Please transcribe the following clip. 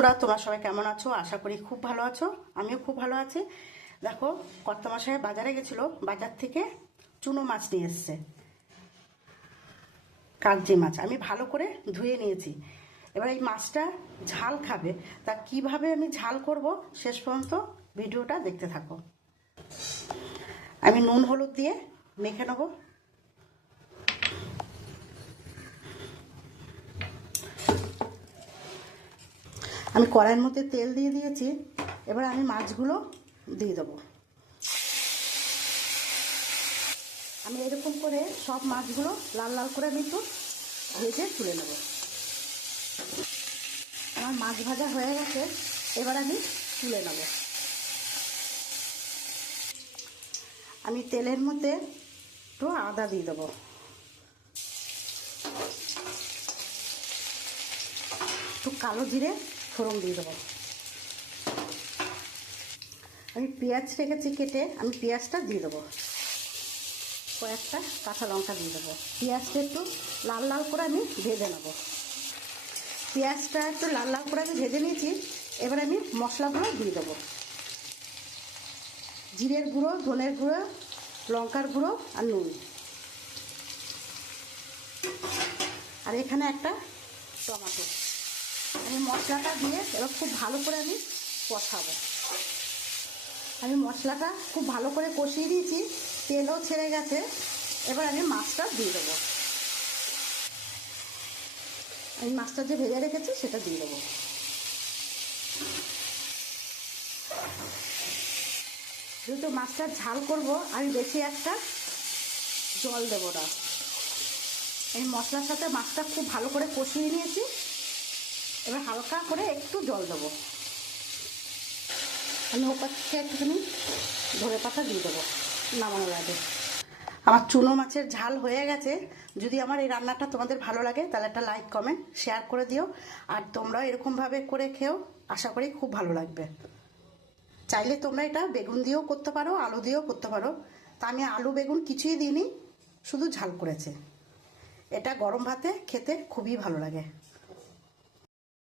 বন্ধুরা, তোমরা সবাই কেমন আছো? আশা করি খুব ভালো আছো। আমিও খুব ভালো আছি। দেখো, কর্তামশাই বাজারে গেছিলো, বাজার থেকে চুনো মাছ নিয়ে এসছে, কাগজি মাছ। আমি ভালো করে ধুয়ে নিয়েছি। এবার এই মাছটা ঝাল খাবে, তা কিভাবে আমি ঝাল করব শেষ পর্যন্ত ভিডিওটা দেখতে থাকো। আমি নুন হলুদ দিয়ে মেখে নেবো। আমি কড়াইয়ের মধ্যে তেল দিয়ে দিয়েছি। এবার আমি মাছগুলো দিয়ে দেবো। আমি এরকম করে সব মাছগুলো লাল লাল করে আমি একটু ভেজে তুলে নেব। আমার মাছ ভাজা হয়ে গেছে, এবার আমি তুলে নেব। আমি তেলের মধ্যে একটু আদা দিয়ে দেবো, একটু কালো জিরে ফোড়ন দিয়ে দেবো। আমি পেঁয়াজ রেখেছি কেটে, আমি পেঁয়াজটা দিয়ে দেবো। কয়েকটা কাঁচা লঙ্কা দিয়ে দেবো। পেঁয়াজটা একটু লাল লাল করে আমি ভেজে নেব। পেঁয়াজটা একটু লাল লাল করে আমি ভেজে নিয়েছি। এবার আমি মশলাগুলো দিয়ে দেবো। জিরের গুঁড়ো, ধনের গুঁড়ো, লঙ্কার গুঁড়ো আর নুন। আর এখানে একটা টমেটো। আমি মশলাটা দিয়ে এবার খুব ভালো করে আমি কষাবো। আমি মশলাটা খুব ভালো করে কষিয়ে দিয়েছি, তেলও ছেড়ে গেছে। এবার আমি মাছটা দিয়ে দেবো। আমি মাছটা যে ভেজে রেখেছি সেটা দিয়ে দেবো। যেহেতু মাছটা ঝাল করব, আমি বেশি একটা জল দেবো না। এই মশলার সাথে মাছটা খুব ভালো করে কষিয়ে নিয়েছি। এবার হালকা করে একটু জল দেবো। আমি ওপর থেকে একটুখানি ধনে পাতা দিয়ে দেবো নামানোর আগে। আমার চুনো মাছের ঝাল হয়ে গেছে। যদি আমার এই রান্নাটা তোমাদের ভালো লাগে তাহলে একটা লাইক, কমেন্ট, শেয়ার করে দিও। আর তোমরাও এরকমভাবে করে খেও, আশা করি খুব ভালো লাগবে। চাইলে তোমরা এটা বেগুন দিয়েও করতে পারো, আলু দিয়েও করতে পারো। তা আমি আলু বেগুন কিছুই দিইনি, শুধু ঝাল করেছে। এটা গরম ভাতে খেতে খুবই ভালো লাগে।